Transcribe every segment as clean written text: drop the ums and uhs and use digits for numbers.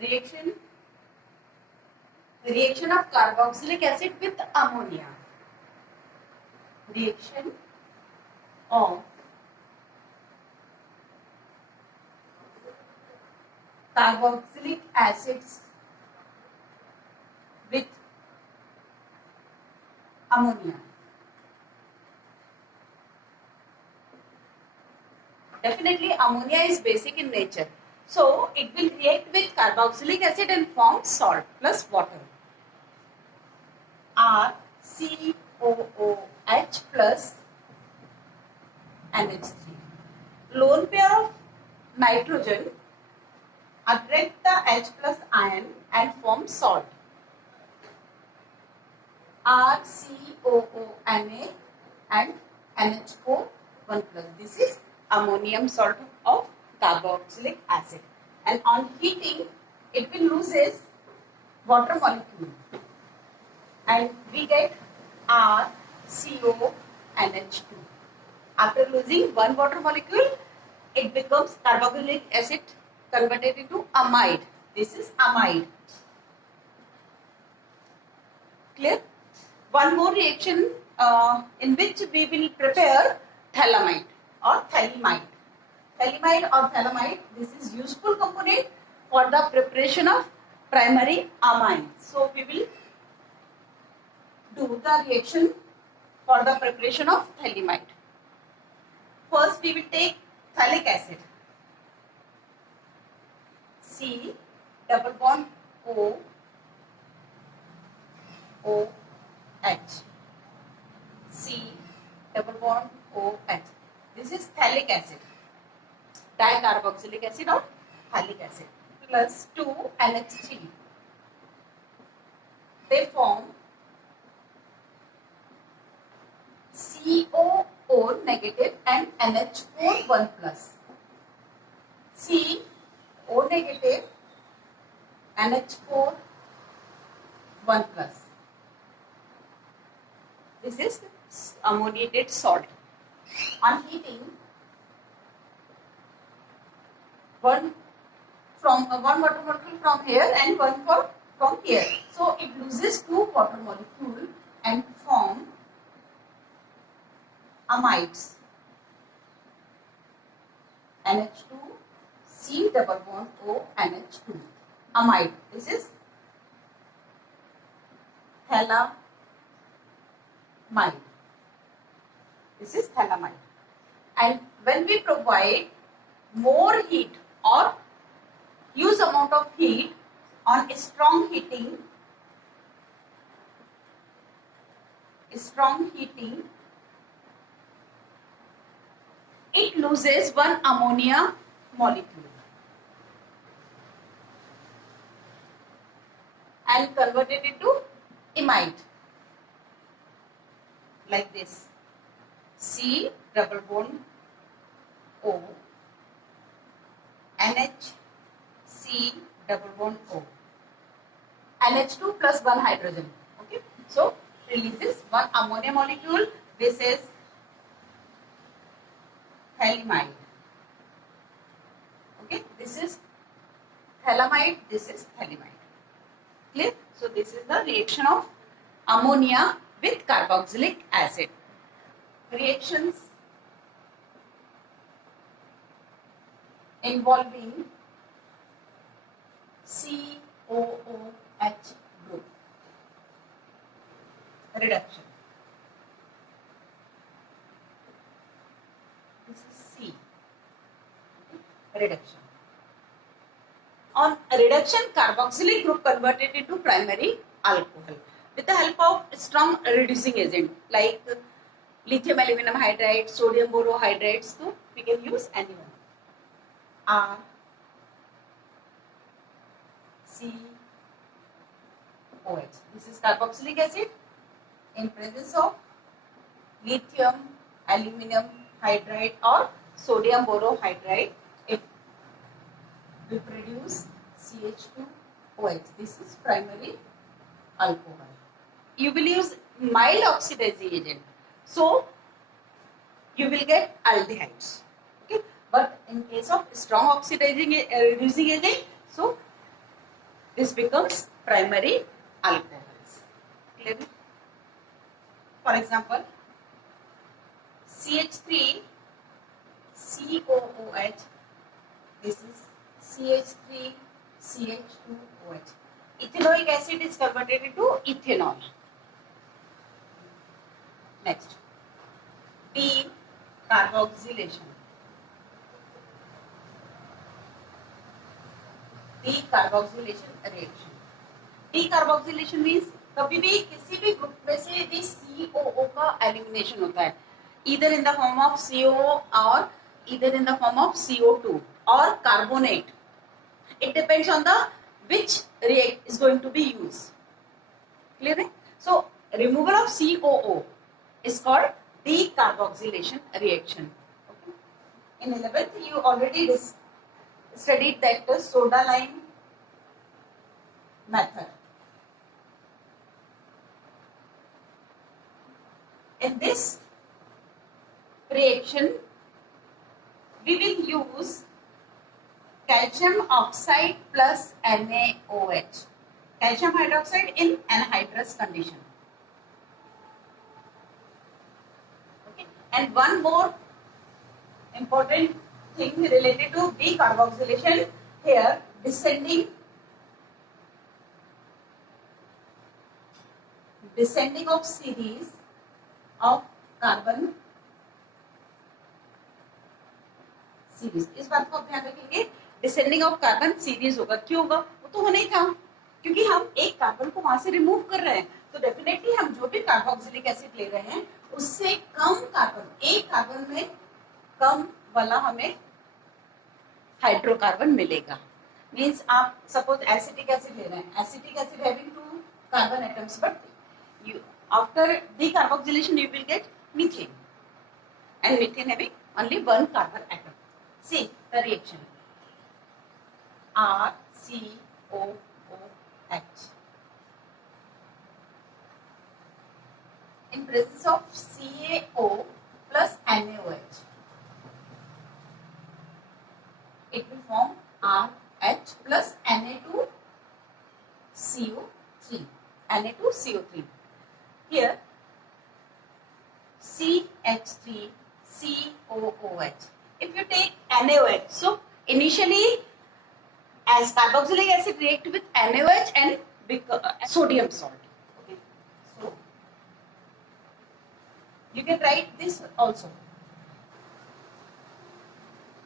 reaction reaction of carboxylic acid with ammonia. Reaction of carboxylic acids with ammonia. Definitely ammonia is basic in nature. So it will react with carboxylic acid and form salt plus water. RCOOH plus NH3. Lone pair of nitrogen attract the H plus ion and form salt. RCOONA and NH4 1 plus. This is ammonium salt of carboxylic acid, and on heating it will loses water molecule and we get RCONH2. After losing one water molecule, it becomes carboxylic acid converted into amide. This is amide. Clear? One more reaction in which we will prepare phthalimide or phthalimide. Phthalimide or phthalimide, this is useful component for the preparation of primary amines. So we will do the reaction for the preparation of phthalimide. First we will take phthalic acid. C double bond O OH. C double bond OH. This is phthalic acid, dicarboxylic acid or phthalic acid, plus 2 NH3. They form COO negative and NH4 1 plus. CO negative, NH4 1 plus. This is ammoniated salt. On heating, one water molecule from here and one from here. So it loses 2 water molecule and form amides. NH2 C double bond O NH2 amide. This is phthalimide. This is phthalimide. And when we provide more heat or huge amount of heat on strong heating, it loses one ammonia molecule and converted into imide like this. C double bond O NH C double bond O NH2 plus 1 hydrogen. Okay, so releases one ammonia molecule. This is phthalimide. Okay, this is phthalimide, this is phthalimide. Clear? So this is the reaction of ammonia with carboxylic acid. Reactions involving COOH group. Reduction. This is C. Reduction. On reduction, carboxylic group converted into primary alcohol with the help of strong reducing agent like lithium aluminum hydride, sodium borohydrides. So we can use anyone. RCOH. This is carboxylic acid in presence of lithium aluminum hydride or sodium borohydride. It will produce CH2OH. This is primary alcohol. You will use mild oxidizing agent, so you will get aldehydes. Okay, but in case of strong oxidizing reducing agent, so this becomes primary alcohols. Clear? For example, CH3 COOH, this is CH3 CH2OH. Ethanoic acid is converted into ethanol. Next, decarboxylation. Decarboxylation reaction. Decarboxylation means कभी भी किसी भी ग्रुप में से यदि COO का एलिमिनेशन होता है, either in the form of CO or either in the form of CO2 or carbonate. It depends on the which react is going to be used. Clear? So removal of COO is called decarboxylation reaction. Okay. In 11th, you already studied that soda lime method. In this reaction, we will use calcium oxide plus NaOH. Calcium hydroxide in anhydrous condition. Okay. And one more important thing related to decarboxylation here, descending of series of carbon series. इस बात को आप ध्यान रखेंगे, descending of carbon series होगा. क्यों होगा? वो तो होना ही था, क्योंकि हम एक कार्बन को वहां से रिमूव कर रहे हैं. तो डेफिनेटली हम जो भी कार्बोक्सिलिक एसिड ले रहे हैं उससे कम कार्बन, एक कार्बन में कम वाला हमें हाइड्रोकार्बन मिलेगा. मीन्स आप सपोज एसिटिक एसिड ले रहे हैं, acetic acid having 2 carbon atoms, but you after decarboxylation you will get methane, and methane having only 1 carbon atom. See the reaction, RCOOH in presence of CaO plus NaOH, it will form RH plus Na2CO3. Here CH3COOH. If you take NaOH, so initially as carboxylic acid react with NaOH and sodium salt. Okay, so you can write this also.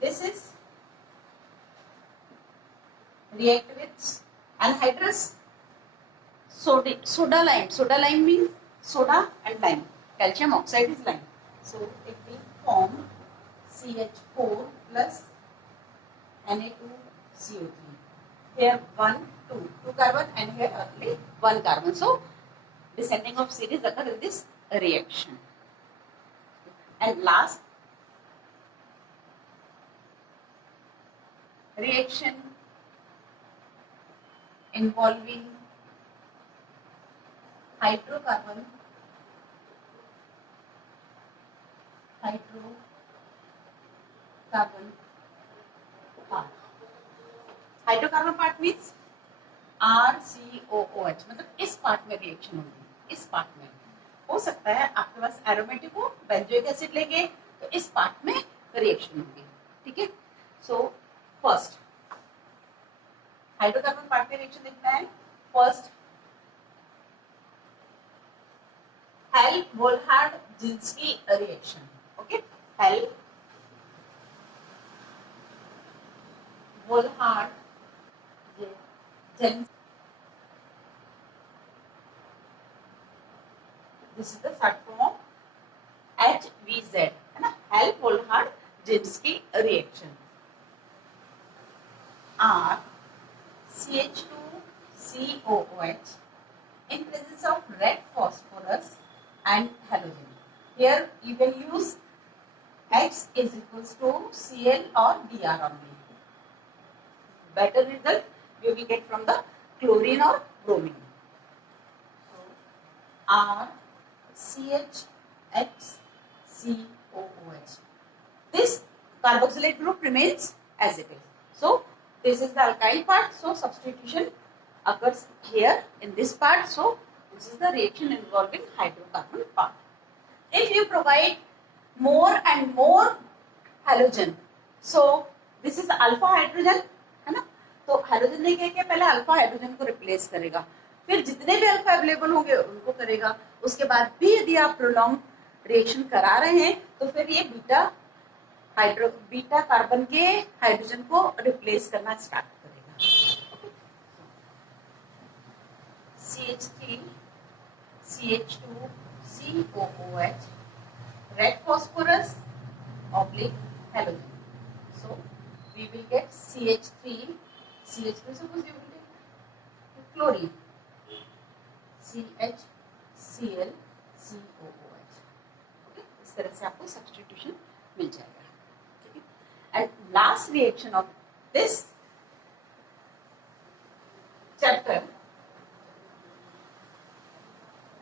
This is react with anhydrous soda lime. Soda lime means soda and lime. Calcium oxide is lime. So it will form CH4 plus Na2CO3. Here 1, 2 carbon, and here only 1 carbon. So descending of series occur in this reaction. And last reaction involving hydrocarbon part. Hydrocarbon part means RCOOH. मतलब इस पार्ट में रिएक्शन होगी. इस पार्ट में हो सकता है आपके पास एरोमेटिक हो, बेंजोइक एसिड लेंगे तो इस पार्ट में रिएक्शन होगी. ठीक है. सो फर्स्ट हाइड्रोकार्बन पार्ट में रिएक्शन देखना है. First Hell-Volhard-Jinsky reaction. Okay, Hell-Volhard-Jinsky. This is the short form HVZ. है ना? Hell-Volhard-Jinsky reaction. R CH2COOH in presence of red phosphorus and halogen. Here you can use X is equals to Cl or Br only. Better result you will get from the chlorine or bromine. So R CHXCOOH. This carboxylate group remains as it is. So this is the alkyl part. So substitution occurs here in this part. So this is the reaction involving hydrocarbon part. If you provide more and more halogen, so this is alpha hydrogen, है ना? तो हाइड्रोजन ने क्या किया, पहले alpha hydrogen को रिप्लेस करेगा, फिर जितने भी अल्फा अवेलेबल होंगे उनको करेगा, उसके बाद भी यदि आप प्रोलॉन्ग रिएक्शन करा रहे हैं तो फिर ये बीटा कार्बन के हाइड्रोजन को रिप्लेस करना स्टार्ट करेगा. CH3 CH2 COOH, red phosphorus oblique halogen. So we will get CH3, suppose you will take chlorine, CHCl COOH. Okay, इस तरह से आपको सब्स्टिट्यूशन मिल जाएगा. ठीक है. And last reaction of this chapter,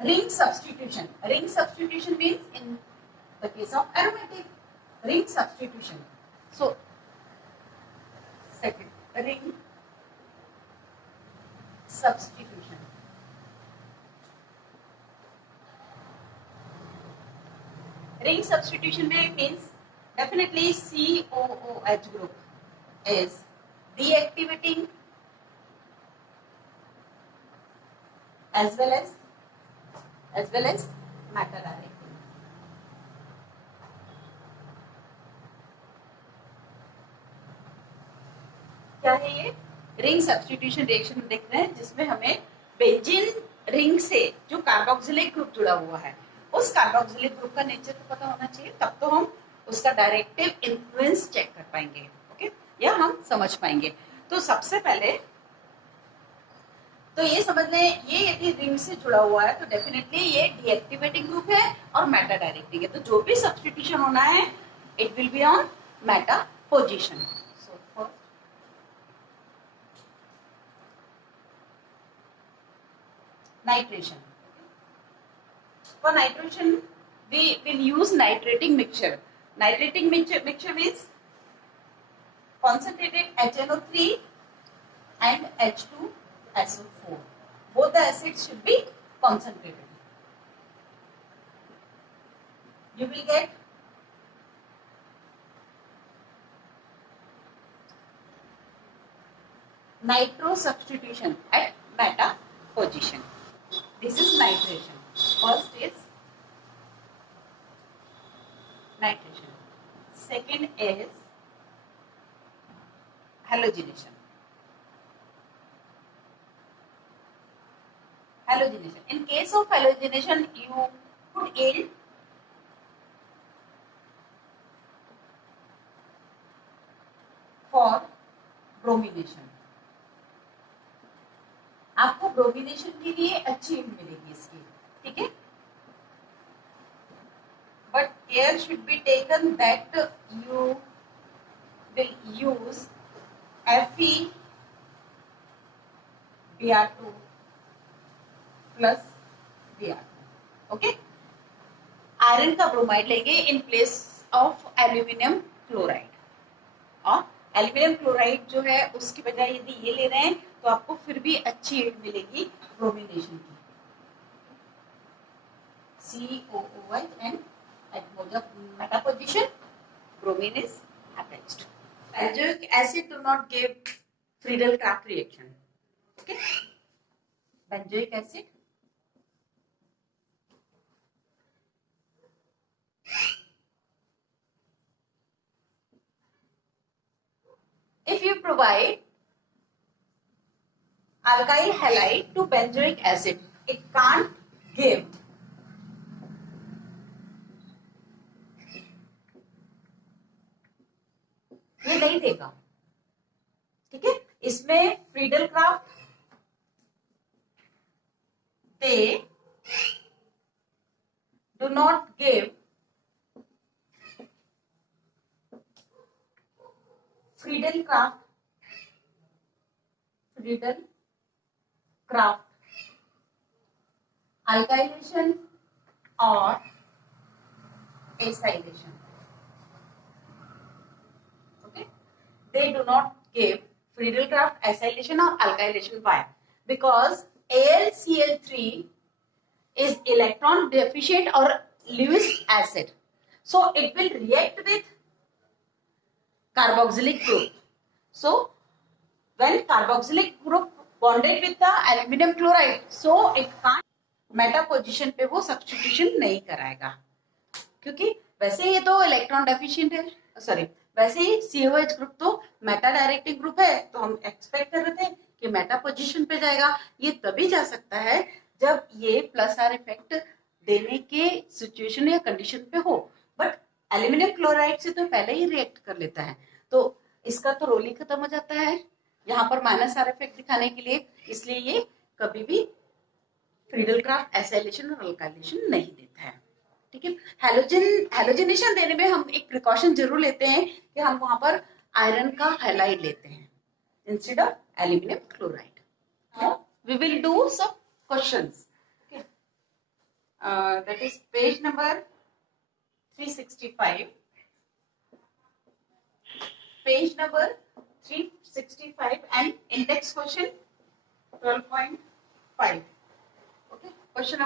ring substitution. Ring substitution means in the case of aromatic, ring substitution. So second, ring substitution. Ring substitution means definitely COOH group is deactivating as well as matter directing. क्या है ये? Ring substitution reaction देख रहे हैं जिसमें हमें benzene ring से जो कार्बोक्सिलिक ग्रुप जुड़ा हुआ है उस कार्बोक्सिलिक ग्रुप का नेचर तो पता होना चाहिए, तब तो हम उसका डायरेक्टिव इन्फ्लुएंस चेक कर पाएंगे. ओके, या हम समझ पाएंगे. तो सबसे पहले तो ये समझ लें, ये यदि रिंग से जुड़ा हुआ है तो डेफिनेटली ये डीएक्टिवेटिंग ग्रुप है और मेटा डायरेक्टिंग है. तो जो भी सब्स्टिट्यूशन होना है it will be on Meta position. So for nitration, for nitration we will use nitrating mixture. Nitrating mixture means concentrated HNO3 and H2SO4. Both the acids should be concentrated. You will get nitro substitution at meta position. This is nitration. First is nitration. Second is halogenation. Halogenation. In case of halogenation, you put yield for bromination. आपको ब्रोमिनेशन के लिए अच्छी yield मिलेगी इसकी. ठीक है. But care should be taken that you will use Fe Br2 plus Br2. Okay. Iron का ब्रोमाइड लेंगे in place of aluminium chloride, और एल्यूमिनियम क्लोराइड जो है उसकी बजाय यदि ये ले रहे हैं तो आपको फिर भी अच्छी यील्ड मिलेगी ब्रोमिनेशन की. COOH and at meta position bromine is attached. Benzoic acid do not give Friedel-Crafts reaction. Okay. Benzoic acid if you provide alkyl halide to benzoic acid, it can't give ये नहीं देगा. ठीक है. इसमें Friedel-Crafts they do not give Friedel-Crafts alkylation or acylation. Okay, they do not give Friedel-Crafts acylation or alkylation. Why? because AlCl3 is electron deficient or Lewis acid. So it will react with carboxylic group. So when carboxylic group bonded with the aluminum chloride, so it can't Meta position पे वो सब्स्टिट्यूशन नहीं कराएगा, क्योंकि वैसे ये तो electron deficient है, सॉरी वैसे ही COH ग्रुप तो मेटा डायरेक्टिंग ग्रुप है, तो हम एक्सपेक्ट कर रहे थे कि मेटा पोजीशन पे जाएगा. ये तभी जा सकता है जब ये प्लस आर इफेक्ट देने के सिचुएशन या कंडीशन पे हो, बट एल्यूमिनियम क्लोराइड से तो पहले ही रिएक्ट कर लेता है, तो इसका तो रोल ही खत्म हो जाता है यहाँ पर माइनस आर इफेक्ट दिखाने के लिए, इसलिए ये कभी भी फ्रीडल क्राफ्ट एसाइलेशन और अल्काइलेशन नहीं देता है. ठीक है, हैलोजनेशन देने में हम एक प्रिकॉशन जरूर लेते हैं कि हम वहां पर आयरन का हैलाइड लेते हैं instead of aluminium chloride. We will do some questions. That is page number 365. Page number 365 and index question 12.5. Okay, question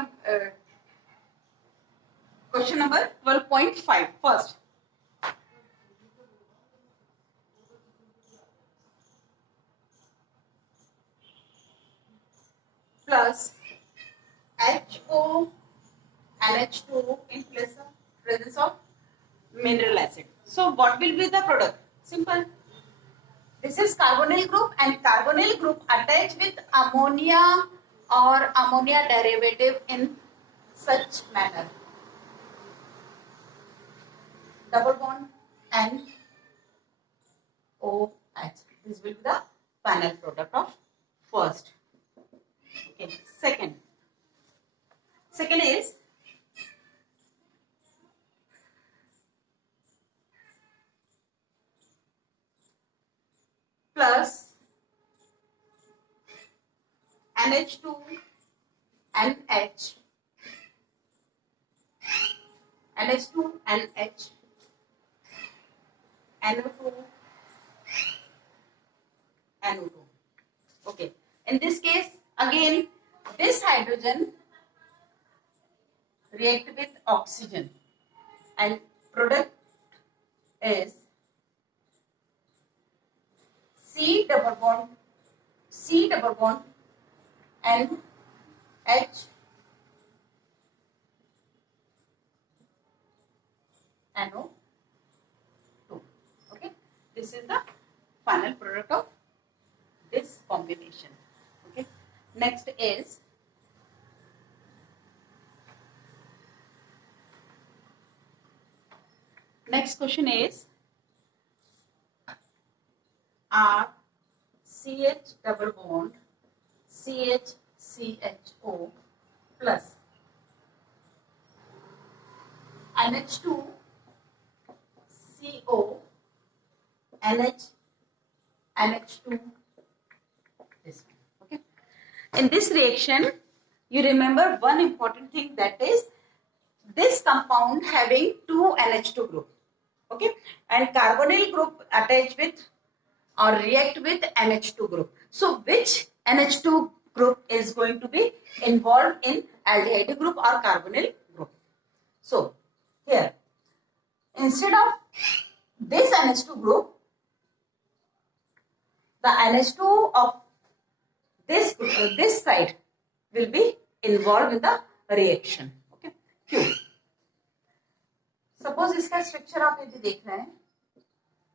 number 12.5 first. Plus HO NH2 in presence of mineral acid. So what will be the product? Simple. This is carbonyl group, and carbonyl group attached with ammonia or ammonia derivative in such manner. Double bond and OH. This will be the final product of first. Okay. Second is plus NH2 NH NH2 NH NO2 NO2. Okay, in this case again this hydrogen react with oxygen and product is C double bond and H NO2. Okay, this is the final product of this combination. Okay, next is next question is R CH double bond CHCHO plus NH2 CO NH2 this one. Okay, in this reaction you remember one important thing, that is this compound having two NH2 group. Okay, and carbonyl group attach with or react with NH2 group. So which NH2 group is going to be involved in aldehyde group or carbonyl group? So here instead of this NH2 group, the NH2 of this side will be involved in the reaction. Okay, Q. Suppose इसका स्ट्रक्चर आप यदि देख रहे हैं,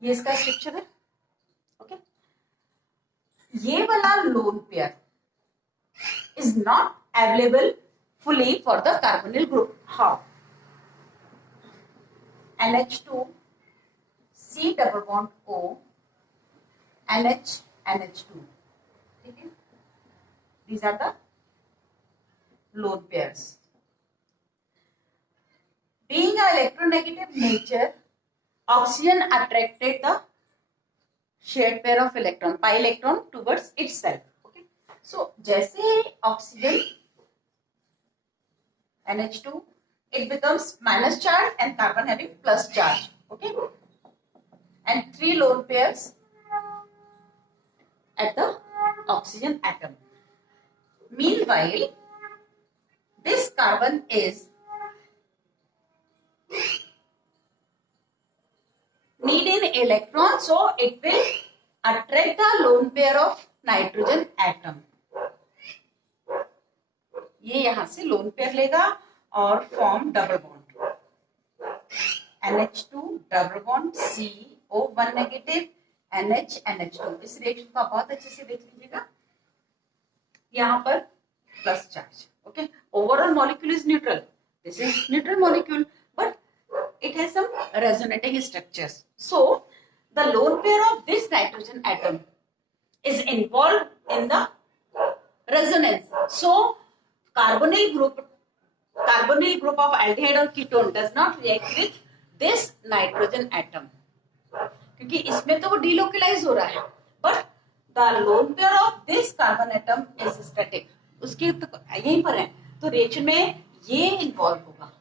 ये इसका स्ट्रक्चर है. ओके, ये वाला lone pair is not available fully for the carbonyl group. How? NH2 C double bond O NH NH2. Okay, these are the lone pairs. Being an electronegative nature, oxygen attracted the shared pair of electron, pi electron, towards itself. Okay, so जैसे oxygen NH2, it becomes minus charge and carbon having plus charge. Okay, and three lone pairs at the oxygen atom. Meanwhile, this carbon is need an electron, so it will attract the lone pair of nitrogen atom. ये यहां से lone pair लेगा और form double bond NH2 double bond CO1 negative NH NH2. इस रिएक्शन को आप बहुत अच्छे से देख लीजिएगा. यहाँ पर plus charge. Okay, overall molecule is neutral. This is neutral molecule, but it has some resonating structures. So the lone pair of this nitrogen atom is involved in the resonance. So carbonyl group of aldehyde or ketone does not react with this nitrogen atom, क्योंकि इसमें तो वो delocalize हो रहा है, but the lone pair of this carbon atom is static. उसके तो यहीं पर है, तो रिएक्शन में ये इन्वॉल्व होगा.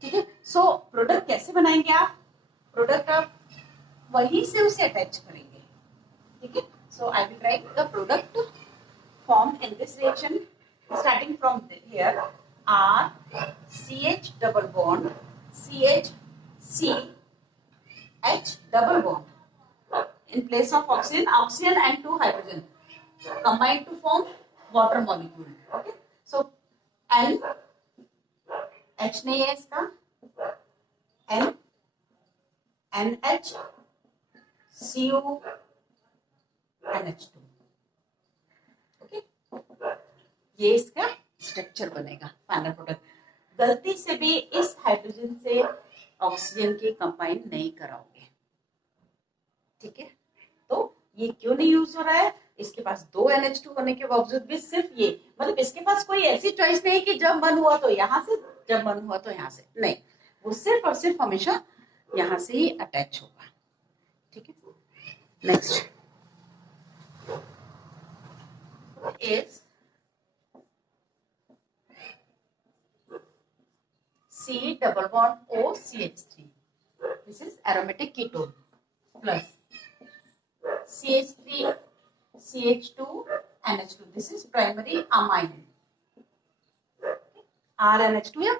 ठीक है. सो प्रोडक्ट कैसे बनाएंगे आप? प्रोडक्ट आप वहीं से उसे अटैच करेंगे. ठीक है. So I will write the product form in this reaction starting from here. R CH double bond CH C H double bond. In place of oxygen and 2 hydrogen combine to form water molecule. Okay. So N H नहीं है इसका, N NH CO NH2. Okay, ये इसका स्ट्रक्चर बनेगा final product. गलती से भी इस हाइड्रोजन से ऑक्सीजन के कंबाइन नहीं कराओगे. ठीक है. तो ये क्यों नहीं यूज हो रहा है? इसके पास 2 NH2 होने के बावजूद भी सिर्फ ये, मतलब इसके पास कोई ऐसी चॉइस नहीं कि जब मन हुआ तो यहां से, जब मन हुआ तो यहां से नहीं. वो सिर्फ और सिर्फ हमेशा यहां से ही अटैच होगा. ठीक है. Next is C double bond O CH3. This is aromatic ketone plus CH3 CH2 NH2. This is primary amine. R NH2 या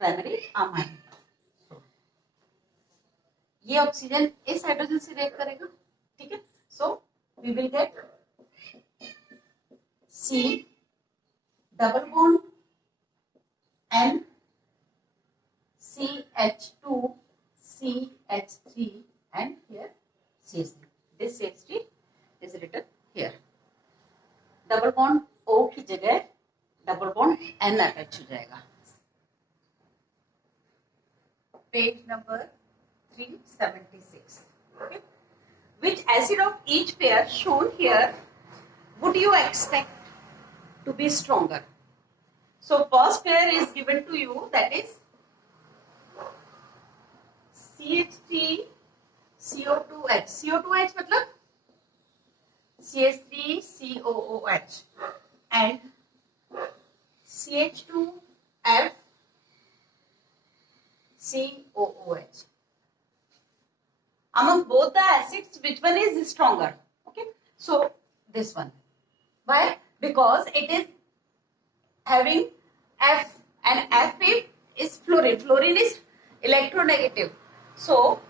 primary amine. ये ऑक्सीजन इस हाइड्रोजन से रिएक्ट करेगा. ठीक है. So we will get C double bond N CH2 CH3 and here CH3. This CH3 is written here. Double bond O की जगह double bond N attach हो जाएगा. Page number 376. Okay. Which acid of each pair shown here would you expect to be stronger? So first pair is given to you, that is CH3 CO2H. CO2H मतलब CH3 COOH and CH2F COOH. Among both the acids, which one is stronger? Okay, so this one. Why? Because it is having F, and F is fluorine. Fluorine is electronegative. So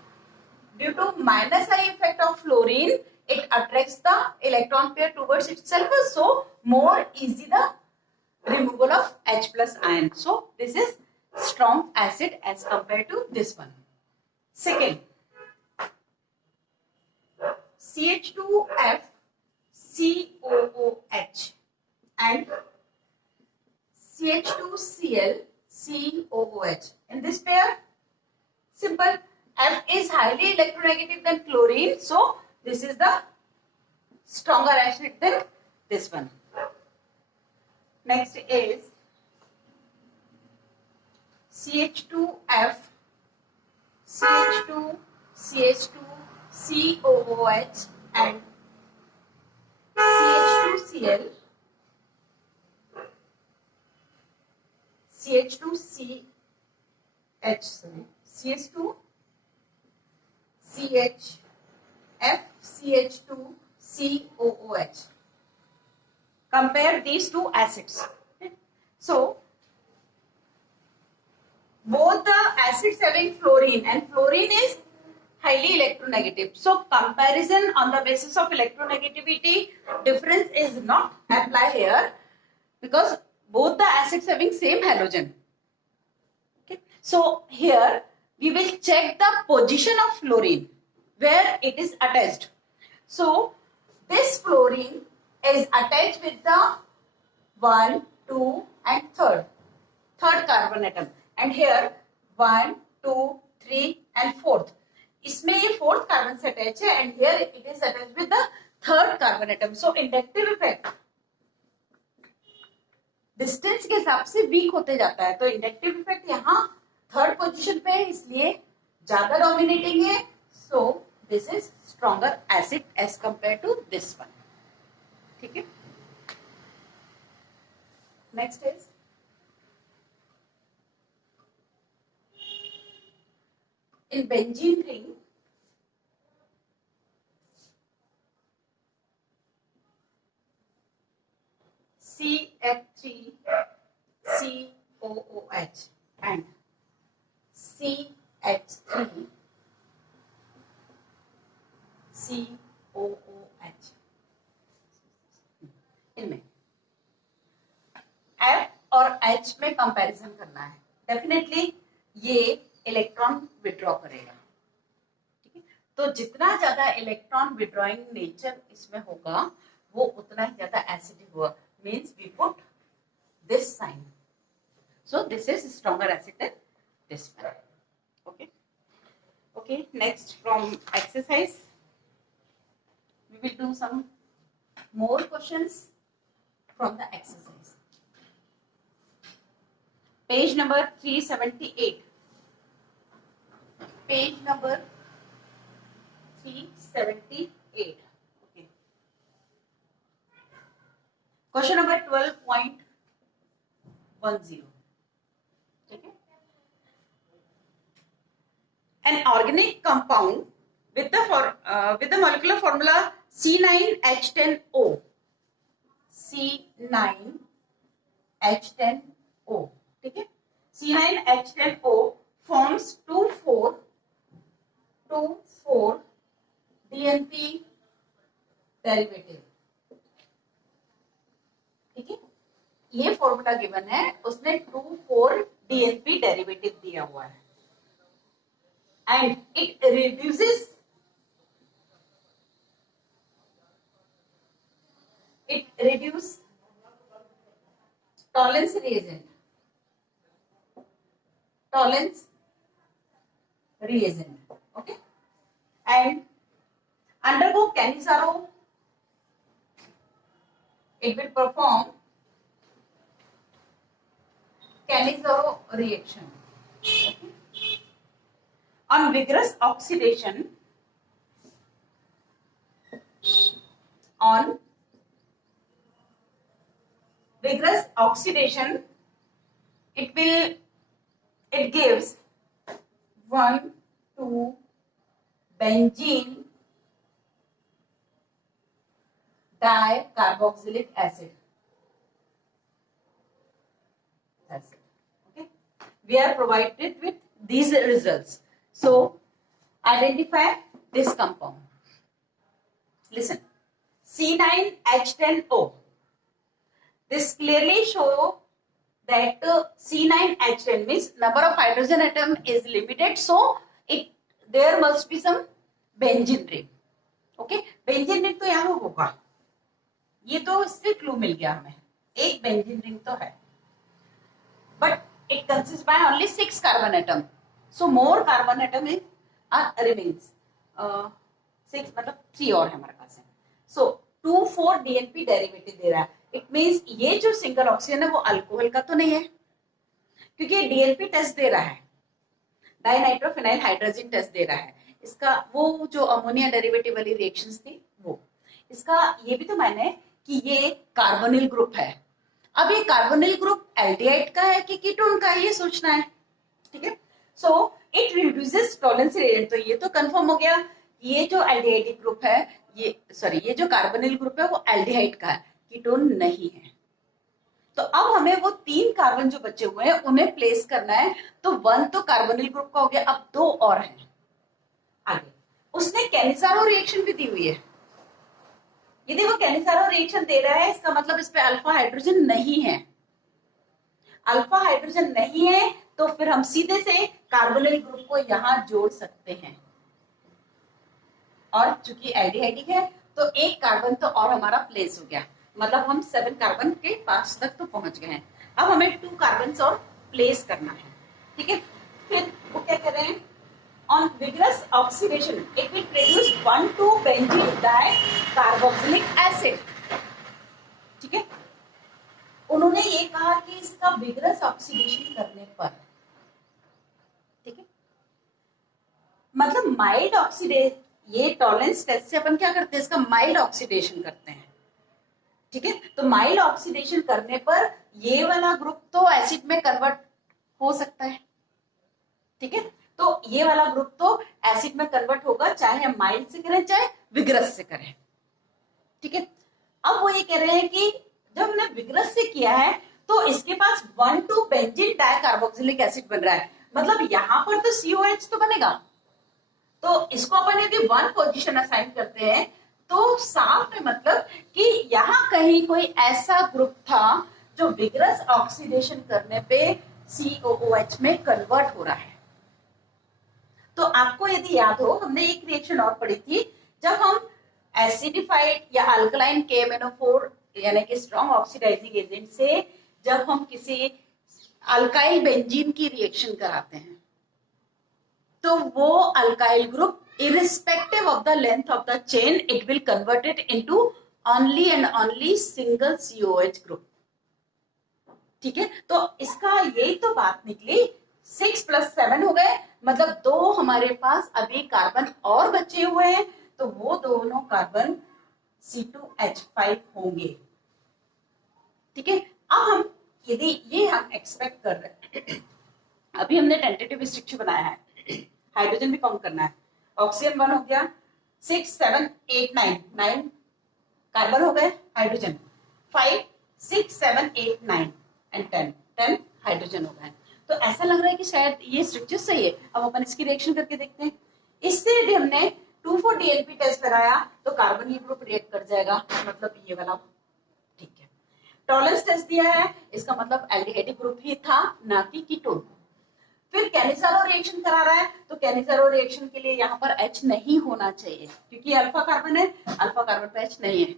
due to minus I effect of fluorine, it attracts the electron pair towards itself. So more easy the removal of H plus ion. So this is strong acid as compared to this one. Second, CH2F COOH and CH2Cl COOH. In this pair, simple, F is highly electronegative than chlorine, so this is the stronger acid than this one. Next is CH2F CH2 CH2 COOH and CH2Cl CH2CH CH2 CH F CH2 COOH. compare these two acids. So both the acids having fluorine, and fluorine is highly electronegative. So comparison on the basis of electronegativity difference is not applied here, because both the acids having same halogen. Okay. So here we will check the position of fluorine where it is attached. So this fluorine is attached with the 1, 2 and third carbon atom, and here 1, 2, 3 and fourth. इसमें ये fourth carbon से attach है, and here it is attached with the third carbon atom. So inductive effect distance के हिसाब से weak होते जाता है. तो इंडक्टिव इफेक्ट यहाँ थर्ड पोजीशन पे है, इसलिए ज्यादा डोमिनेटिंग है. So this is stronger acid as compare to this one. ठीक है. Next is in benzene ring, CF3COOH and CH3COOH. इनमें F और H में कंपैरिजन करना है. डेफिनेटली ये इलेक्ट्रॉन विड्रॉ करेगा. ठीक है. तो जितना ज्यादा इलेक्ट्रॉन विड्रॉइंग नेचर इसमें होगा वो उतना ही ज्यादा एसिडिक होगा. Means we put this sign. So this is stronger acid than this one. Okay. Okay. Next from exercise we will do some more questions from the exercise. Page number 378. Page number 378. Okay. Question number 12.10. Okay. An organic compound with the molecular formula C9H10O. C9H10O. ठीक है. C9H10O forms 2,4 DNP derivative. ठीक है. ये formula given है, उसने 2,4 DNP derivative दिया हुआ है, and it reduces Tollens reagent. Okay. And undergo Cannizzaro, it will perform Cannizzaro reaction. Okay. On vigorous oxidation, it gives 1,2 benzene dicarboxylic acid. That's it. Okay. We are provided with these results. So identify this compound. Listen. C9H10O. This clearly show that C9H10 means number of hydrogen atom is limited, so there must be some benzene ring. Okay. benzene ring तो यहाँ होगा. ये तो इससे क्लू मिल गया हमें. एक benzene ring तो है, but it consists by only 6 carbon atom. So more carbon atom remains. 6 मतलब 3 और है हमारे पास. So 2,4 DNP डेरिवेटिव दे रहा है. इट मीन्स ये जो सिंगल ऑक्सीजन है वो अल्कोहल का तो नहीं है, क्योंकि ये डीएनपी टेस्ट दे रहा है, डाइनाइट्रोफिनाइल हाइड्रोजन टेस्ट दे रहा है. इसका वो जो अमोनिया डेरिवेटिव वाली रिएक्शंस थी वो, इसका ये भी तो मायने कि ये कार्बोनिल ग्रुप है. अब ये कार्बोनिल ग्रुप एल्डिहाइड का है कि कीटोन का है, ये सोचना है. ठीक है. So it reduces Tollens reagent. तो ये तो कंफर्म हो गया, ये जो एल्डिहाइडिक ग्रुप है, ये जो कार्बोनिल ग्रुप है वो एल्डिहाइड का है, कीटोन नहीं है। तो अब हमें वो 3 कार्बन जो बचे हुए हैं उन्हें प्लेस करना है। तो 1 तो कार्बोनिल ग्रुप का हो गया, अब 2 और हैं। आगे उसने कैनिसारो रिएक्शन भी दी हुई है। यदि वो कैनिसारो रिएक्शन दे रहा है, इसका मतलब इस पे अल्फा हाइड्रोजन नहीं है। अल्फा हाइड्रोजन नहीं है तो फिर हम सीधे से कार्बोनिल ग्रुप को यहां जोड़ सकते हैं। और चूंकि एल्डिहाइडिक है तो एक कार्बन तो और हमारा प्लेस हो गया, मतलब हम 7 कार्बन के पास तक तो पहुंच गए हैं। अब हमें 2 कार्बन और प्लेस करना है। ठीक है, फिर वो क्या कर रहे हैं, on vigorous oxidation it will produce 1,2-बेंजीन डाइकार्बोक्सिलिक एसिड। ठीक है, उन्होंने ये कहा कि इसका विग्रस ऑक्सीडेशन करने पर, ठीक है, मतलब माइल्ड ऑक्सीडेशन, ये टॉलरेंस टेस्ट से अपन क्या करते हैं, इसका माइल्ड ऑक्सीडेशन करते हैं। ठीक है, तो माइल्ड ऑक्सीडेशन करने पर ये वाला ग्रुप तो एसिड में कन्वर्ट हो सकता है। ठीक है, तो ये वाला ग्रुप तो एसिड में कन्वर्ट होगा, चाहे हम माइल्ड से करें चाहे विग्रस से करें। ठीक है, अब वो ये कह रहे हैं कि जब हमने विग्रस से किया है तो इसके पास 1,2-बेंजीन डाइकार्बोक्सिलिक एसिड बन रहा है, मतलब यहां पर तो COH तो बनेगा। तो इसको अपन यदि 1 पोजीशन असाइन करते हैं तो साफ है मतलब कि यहां कहीं कोई ऐसा ग्रुप था जो विग्रस ऑक्सीडेशन करने पे COOH में कन्वर्ट हो रहा है। तो आपको यदि याद हो, हमने एक रिएक्शन और पढ़ी थी, जब हम एसिडिफाइड या अल्कलाइन KMnO4 यानी कि स्ट्रॉन्ग ऑक्सीडाइजिंग एजेंट से जब हम किसी अल्काइल बेंजीन की रिएक्शन कराते हैं तो वो alkyl group irrespective of the length of the chain it will convert it into only and only single COH group। ठीक है, तो इसका यही तो बात निकली, 6 + 7 हो गए, मतलब 2 हमारे पास अभी कार्बन और बचे हुए हैं, तो वो दोनों कार्बन C2H5 होंगे। ठीक है, अब हम यदि ये हम एक्सपेक्ट कर रहे हैं, अभी हमने टेंटेटिव स्ट्रक्चर बनाया है, हाइड्रोजन भी काउंट करना है, ऑक्सीजन 1 हो गया, 6 7 8 9 9 कार्बन हो गए, हाइड्रोजन 5 6 7 8 9 एंड 10 हाइड्रोजन हो गए। तो ऐसा लग रहा है कि शायद ये स्ट्रक्चर सही है। अब अपन इसकी रिएक्शन करके देखते हैं। इससे यदि हमने 2,4-DNP टेस्ट लगाया तो कार्बन ग्रुप रिएक्ट कर जाएगा, मतलब ये वाला। ठीक है, टॉलरेंस टेस्ट दिया है, इसका मतलब एल्डिहाइडिक ग्रुप ही था, ना कि कीटोन। फिर कैनिसारो रिएक्शन करा रहा है तो कैनिसारो रिएक्शन के लिए यहाँ पर H नहीं होना चाहिए, क्योंकि अल्फा कार्बन है, अल्फा कार्बन पे H नहीं है,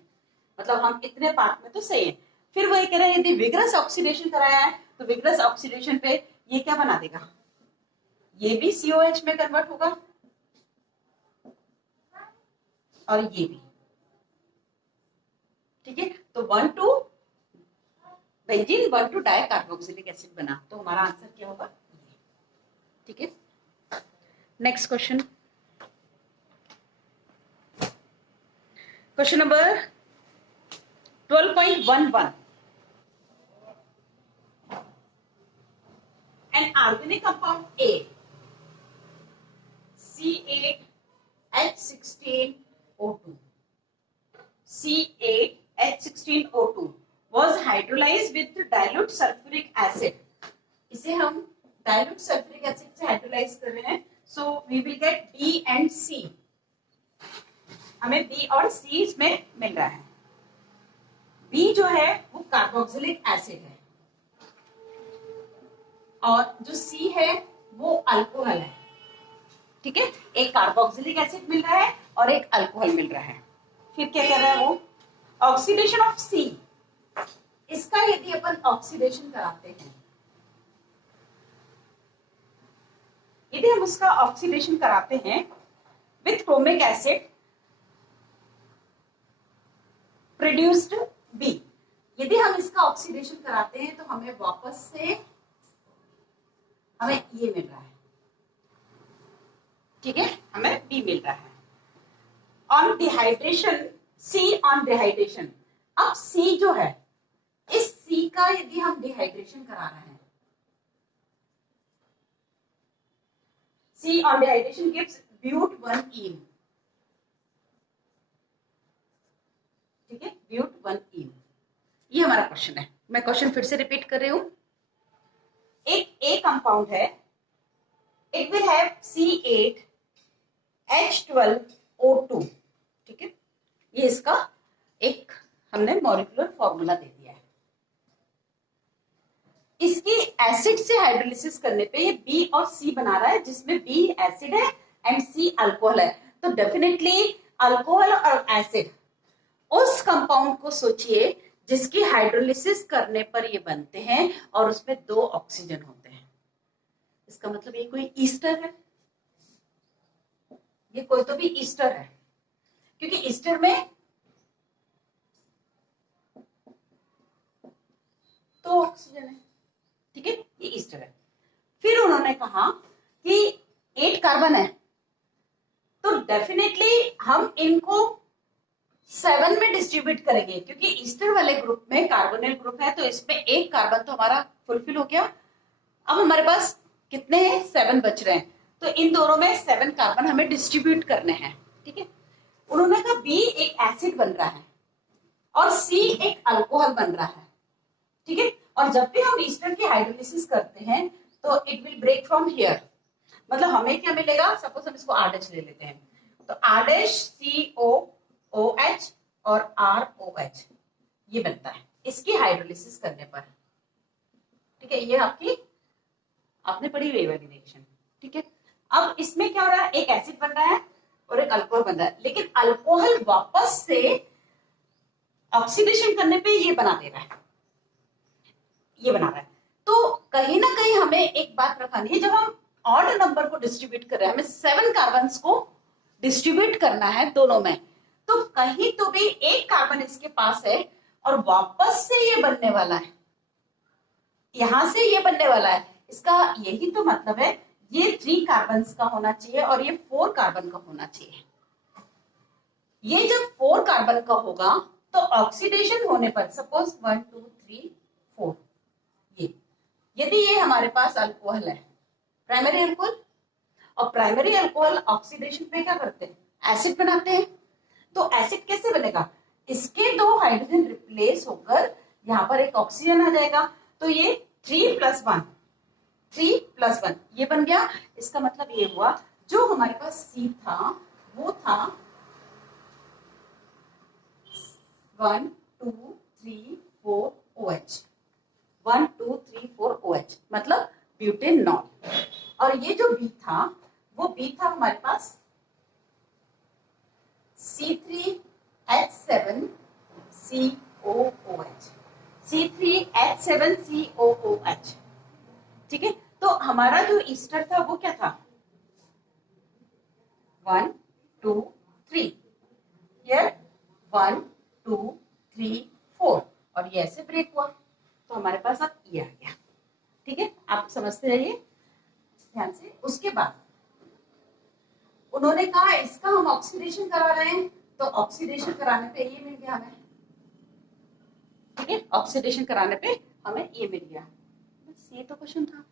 मतलब हम इतने पार्ट में तो सही है। फिर वो ये कह रहे हैं यदि विग्रस ऑक्सीडेशन कराया है तो विग्रस ऑक्सीडेशन पे ये क्या बना देगा, ये भी COH में कन्वर्ट होगा और ये भी। ठीक है, तो 1,2 बेंजीन 1,2 डाइकार्बोक्सिलिक एसिड बना, तो हमारा आंसर क्या होगा। ठीक है, next question, question number 12.11। An organic compound A, C8H16O2, C8H16O2 was hydrolyzed with dilute sulfuric acid। इसे हम डाइल्यूट सल्फ्यूरिक एसिड से हाइड्रोलाइज कर रहे हैं, so we will get B and C। हमें B और C इसमें मिल रहा है। B जो है वो कार्बोक्सिलिक एसिड है और जो C है वो अल्कोहल है। ठीक है, एक कार्बोक्सिलिक एसिड मिल रहा है और एक अल्कोहल मिल रहा है। फिर क्या कर रहा है वो, ऑक्सीडेशन ऑफ C, इसका यदि अपन ऑक्सीडेशन कराते हैं, यदि हम उसका ऑक्सीडेशन कराते हैं with chromic acid produced B, यदि हम इसका ऑक्सीडेशन कराते हैं तो हमें वापस से हमें ये मिल रहा है। ठीक है, हमें B मिल रहा है। On dehydration, C on dehydration, अब C जो है, इस C का यदि हम डिहाइड्रेशन करा रहे हैं, C on dehydration gives but1-ene। ठीक है, but1-ene। ये हमारा क्वेश्चन है। मैं क्वेश्चन फिर से रिपीट कर रही हूं। एक ए कंपाउंड है, इट विल हैव C8H12O2, ठीक है। ये इसका एक हमने मॉलिक्यूलर फॉर्मूला दे दिया है। इसकी एसिड से हाइड्रोलिसिस करने पे ये बी और सी बना रहा है, जिसमें बी एसिड है एंड सी अल्कोहल है। तो डेफिनेटली अल्कोहल और एसिड, उस कंपाउंड को सोचिए जिसकी हाइड्रोलिसिस करने पर ये बनते हैं और उसमें 2 ऑक्सीजन होते हैं। इसका मतलब ये कोई ईस्टर है, ये कोई तो भी ईस्टर है, क्योंकि ईस्टर में 2 ऑक्सीजन है, ठीक है, ये ईस्टर है। फिर उन्होंने कहा कि 8 कार्बन है, तो डेफिनेटली हम इनको 7 में डिस्ट्रीब्यूट करेंगे, क्योंकि ईस्टर वाले ग्रुप में कार्बोनिल ग्रुप है, तो इसमें 1 कार्बन तो हमारा फुलफिल हो गया। अब हमारे पास कितने हैं, 7 बच रहे हैं, तो इन दोनों में 7 कार्बन हमें डिस्ट्रीब्यूट करने हैं, ठीक है। उन्होंने कहा बी एक एसिड बन रहा है और सी एक अल्कोहल बन रहा है, ठीक है। और जब भी हम ईस्टर की हाइड्रोलिसिस करते हैं तो it will break from here, मतलब हमें क्या मिलेगा, सपोज हम इसको आरएच ले लेते हैं, तो आरएच COOH और ROH ये बनता है इसकी हाइड्रोलिसिस करने पर, ठीक है। ये आपने पढ़ी हुई वाली रिएक्शन, ठीक है। अब इसमें क्या हो रहा है, एक एसिड बन रहा है और एक अल्कोहल बन रहा है, लेकिन अल्कोहल वापस से ऑक्सीडेशन करने पे ये बना दे रहा है, ये बना रहा है। तो कहीं ना कहीं हमें एक बात रखनी है, जब हम ऑड नंबर को डिस्ट्रीब्यूट कर रहे हैं, हमें 7 कार्बन को डिस्ट्रीब्यूट करना है दोनों में, तो कहीं तो भी एक कार्बन इसके पास है और वापस से ये बनने वाला है, यहां से ये बनने वाला है। इसका यही तो मतलब है, ये 3 कार्बन का होना चाहिए और ये 4 कार्बन का होना चाहिए। ये जब 4 कार्बन का होगा तो ऑक्सीडेशन होने पर, सपोज 1 2 3 4, ये यदि ये हमारे पास अल्कोहल है, प्राइमरी अल्कोहल, और प्राइमरी अल्कोहल ऑक्सीडेशन पे क्या करते हैं, एसिड बनाते हैं। तो एसिड कैसे बनेगा, इसके 2 हाइड्रोजन रिप्लेस होकर यहां पर एक ऑक्सीजन आ जाएगा, तो ये 3 + 1 3 + 1 ये बन गया। इसका मतलब ये हुआ जो हमारे पास सी था वो था 1 2 3 4 OH, 1 2 3 4 OH मतलब ब्यूटेनॉल। और ये जो बी था वो बी था हमारे पास C3H7COOH, C3H7COOH, ठीक है। तो हमारा जो ईस्टर था वो क्या था, 1 2 3, हियर 1 2 3 4, और ये ऐसे ब्रेक हुआ, तो हमारे पास अब ये आ गया, ठीक है। आप समझते रहिए ध्यान से। उसके बाद उन्होंने कहा इसका हम ऑक्सीडेशन करा रहे हैं, तो ऑक्सीडेशन कराने पे ये मिल गया हमें, ठीक है। ऑक्सीडेशन कराने पे हमें ये मिल गया, बस ये तो क्वेश्चन था।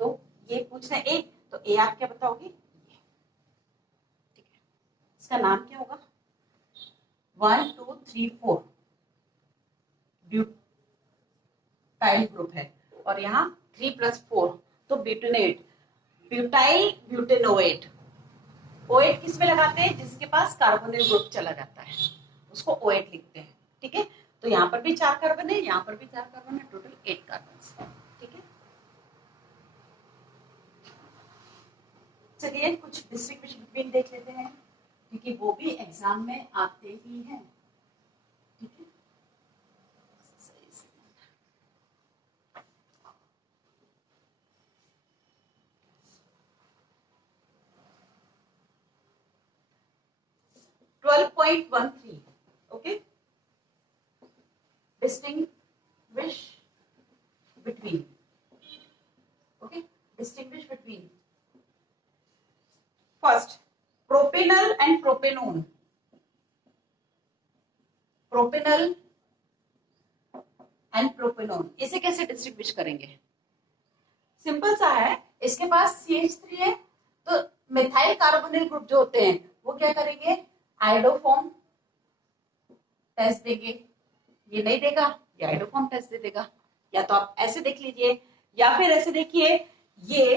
तो ये पूछना है ए, तो ए आप क्या बताओगे, ठीक है। इसका नाम क्या होगा, 1 2 3 4 ब्यूटाइल ग्रुप है, और यहाँ 3 + 4 तो ब्यूटेनेट, ब्यूटाइल ब्यूटेनोएट। OH किस में लगाते हैं, जिसके पास कार्बोनिल ग्रुप चला जाता है उसको OH लिखते हैं, ठीक है। तो यहाँ पर भी 4 कार्बन है, यहाँ पर भी 4 कार्बन है, टोटल 8 कार्बन, ठीक है। चलिए कुछ डिस्टिंग्विश बिटवीन देख लेते हैं, क्योंकि वो भी एग्जाम में आते ही हैं, ठीक है। 12.13, okay, distinguish between, okay, distinguish between first propanol and propanone, propanol and propanone, इसे कैसे डिस्टिंग्विश करेंगे, सिंपल सा है। इसके पास CH3 है, तो मिथाइल कार्बोनिल ग्रुप जो होते हैं वो क्या करेंगे, आयोडोफॉर्म टेस्ट देंगे, ये नहीं देगा ये आइडोफॉर्म टेस्ट दे देगा। या तो आप ऐसे देख लीजिए, या फिर ऐसे देखिए, ये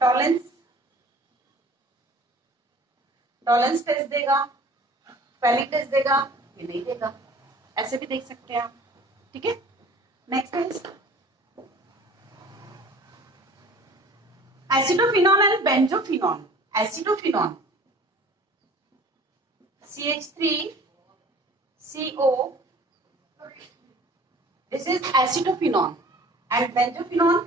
टॉलेंस टेस्ट देगा, फेलिक टेस्ट देगा, ये नहीं देगा। ऐसे भी देख सकते हैं आप, ठीक है। Next is acetophenone and benzophenone. Acetophenone CH3CO, this is acetophenone, and benzophenone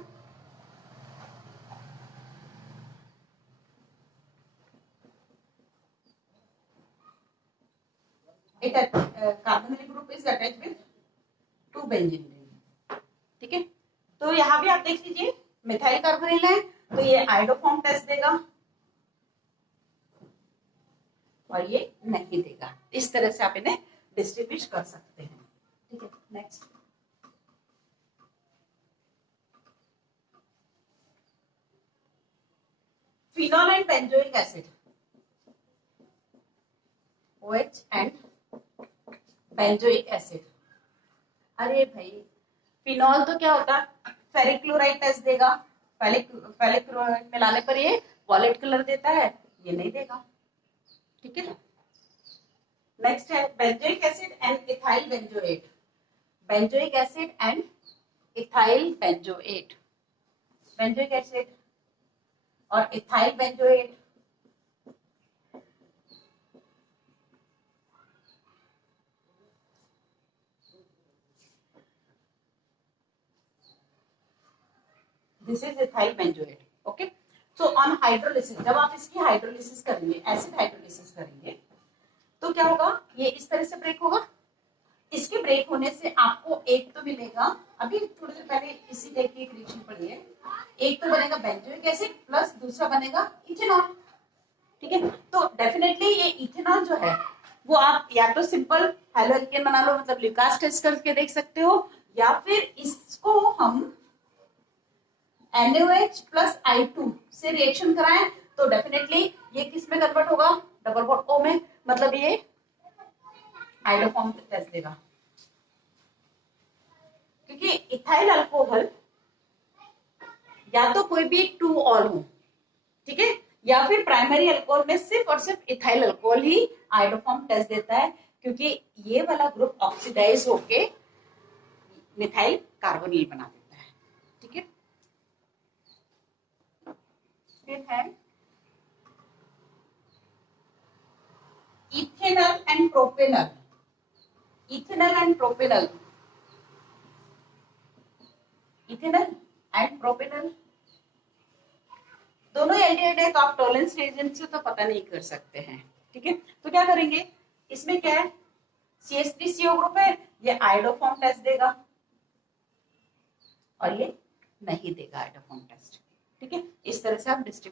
carbonyl group is attached with 2 benzene ring, ठीक है। तो यहाँ भी आप देख लीजिए, मिथाइल कार्बोनिल है तो ये आइडोफॉर्म टेस्ट देगा और ये नहीं देगा। इस तरह से आप इन्हें डिस्ट्रीब्यूट कर सकते हैं, ठीक है। Next phenol and benzoic acid, OH and benzoic acid. अरे भाई, फिनॉल तो क्या होता है, फेरिक क्लोराइड टेस्ट देगा, फेरिक क्लोराइड मिलाने पर ये वॉलेट कलर देता है, ये नहीं देगा, ठीक है। नेक्स्ट है benzoic acid and ethyl benzoate. Benzoic acid and ethyl benzoate, benzoic acid और ethyl benzoate. This is ethyl benzoate, okay. So on hydrolysis, जब आप इसकी हाइड्रोलिसिस करेंगे, एसिड हाइड्रोलिसिस करेंगे, तो क्या होगा, ये इस तरह से ब्रेक होगा। इसके ब्रेक होने से आपको एक तो मिलेगा, अभी थोड़ी देर पहले इसी टाइप की एक रिएक्शन पड़ी है, एक तो बनेगा बेंजोइक एसिड प्लस दूसरा बनेगा इथेनॉल, ठीक है। तो डेफिनेटली ये इथेनॉल जो है वो आप या तो सिंपल हेलोएल्केन बना लो, मतलब ल्यूकास टेस्ट करके देख सकते हो, या फिर इसको हम NaOH प्लस I2 से रिएक्शन कराएं तो डेफिनेटली ये किस में कन्वर्ट होगा, डबल बॉन्ड O में, मतलब ये आइडोफॉर्म टेस्ट देगा। क्योंकि इथाइल अल्कोहल या तो कोई भी 2 ऑल हो, ठीक है, या फिर प्राइमरी अल्कोहल में सिर्फ और सिर्फ इथाइल अल्कोहल ही आइडोफॉर्म टेस्ट देता है, क्योंकि ये वाला ग्रुप ऑक्सीडाइज होके मिथाइल कार्बोनिल बना देता है, ठीक है। फिर है ethanol and propanol. Ethanol and propanol, ethanol and propanol दोनों एल्डिहाइड है, तो आप टॉलेंस रिएजेंट से तो पता नहीं कर सकते हैं, ठीक है। तो क्या करेंगे, इसमें क्या है, CH3CO ग्रुप है, ये आइडोफॉर्म टेस्ट देगा और ये नहीं देगा आइडोफॉर्म टेस्ट, ठीक है। इस तरह से आप डिस्ट्रीब्यूट